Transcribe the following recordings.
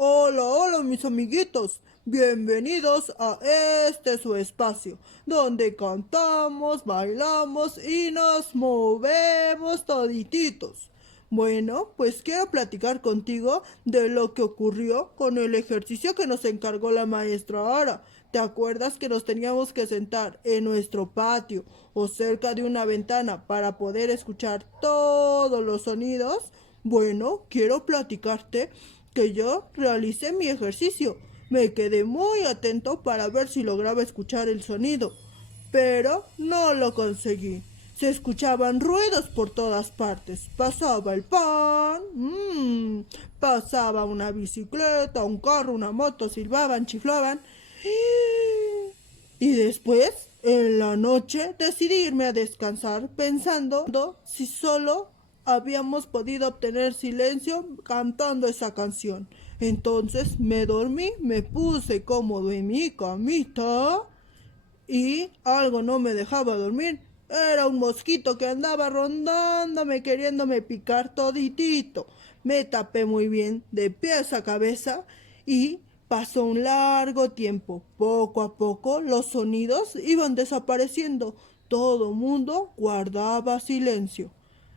Hola, hola mis amiguitos, bienvenidos a este su espacio, donde cantamos, bailamos y nos movemos todititos. Bueno, pues quiero platicar contigo de lo que ocurrió con el ejercicio que nos encargó la maestra Ara. ¿Te acuerdas que nos teníamos que sentar en nuestro patio o cerca de una ventana para poder escuchar todos los sonidos? Bueno, quiero platicarte que yo realicé mi ejercicio. Me quedé muy atento para ver si lograba escuchar el sonido, pero no lo conseguí. Se escuchaban ruidos por todas partes. Pasaba el pan, pasaba una bicicleta, un carro, una moto, silbaban, chiflaban. Y después, en la noche, decidí irme a descansar pensando si solo habíamos podido obtener silencio cantando esa canción. Entonces me dormí, me puse cómodo en mi camita y algo no me dejaba dormir. Era un mosquito que andaba rondándome, queriéndome picar toditito. Me tapé muy bien de pies a cabeza y pasó un largo tiempo. Poco a poco los sonidos iban desapareciendo. Todo mundo guardaba silencio,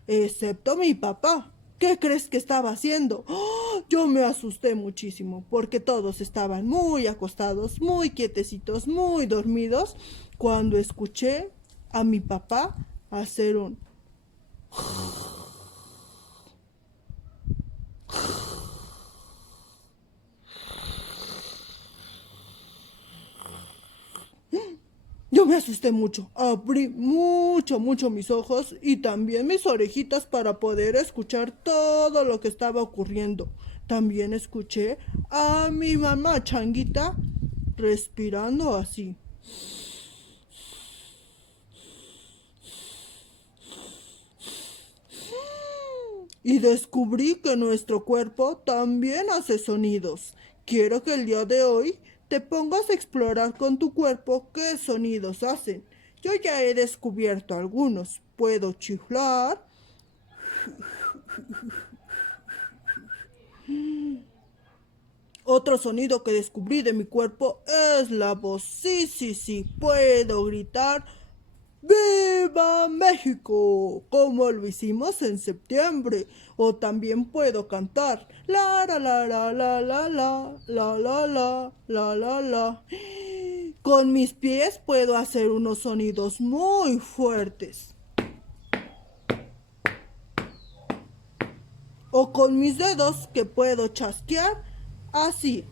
excepto mi papá. ¿Qué crees que estaba haciendo? ¡Oh! Yo me asusté muchísimo porque todos estaban muy acostados, muy quietecitos, muy dormidos, cuando escuché a mi papá hacer un... Yo me asusté mucho, abrí mucho mis ojos y también mis orejitas para poder escuchar todo lo que estaba ocurriendo. También escuché a mi mamá changuita respirando así. Y descubrí que nuestro cuerpo también hace sonidos. Quiero que el día de hoy te pongas a explorar con tu cuerpo qué sonidos hacen. Yo ya he descubierto algunos. Puedo chiflar. Otro sonido que descubrí de mi cuerpo es la voz. Sí, sí, sí, puedo gritar ¡Viva México! Como lo hicimos en septiembre. O también puedo cantar la. Con mis pies puedo hacer unos sonidos muy fuertes. O con mis dedos que puedo chasquear así.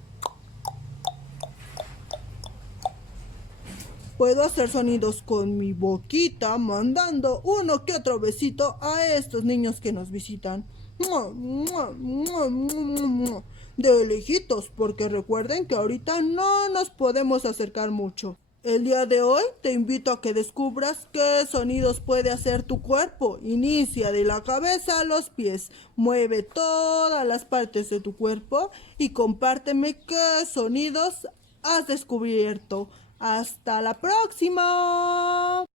Puedo hacer sonidos con mi boquita, mandando uno que otro besito a estos niños que nos visitan. De lejitos, porque recuerden que ahorita no nos podemos acercar mucho. El día de hoy te invito a que descubras qué sonidos puede hacer tu cuerpo. Inicia de la cabeza a los pies. Mueve todas las partes de tu cuerpo y compárteme qué sonidos has descubierto. Hasta la próxima.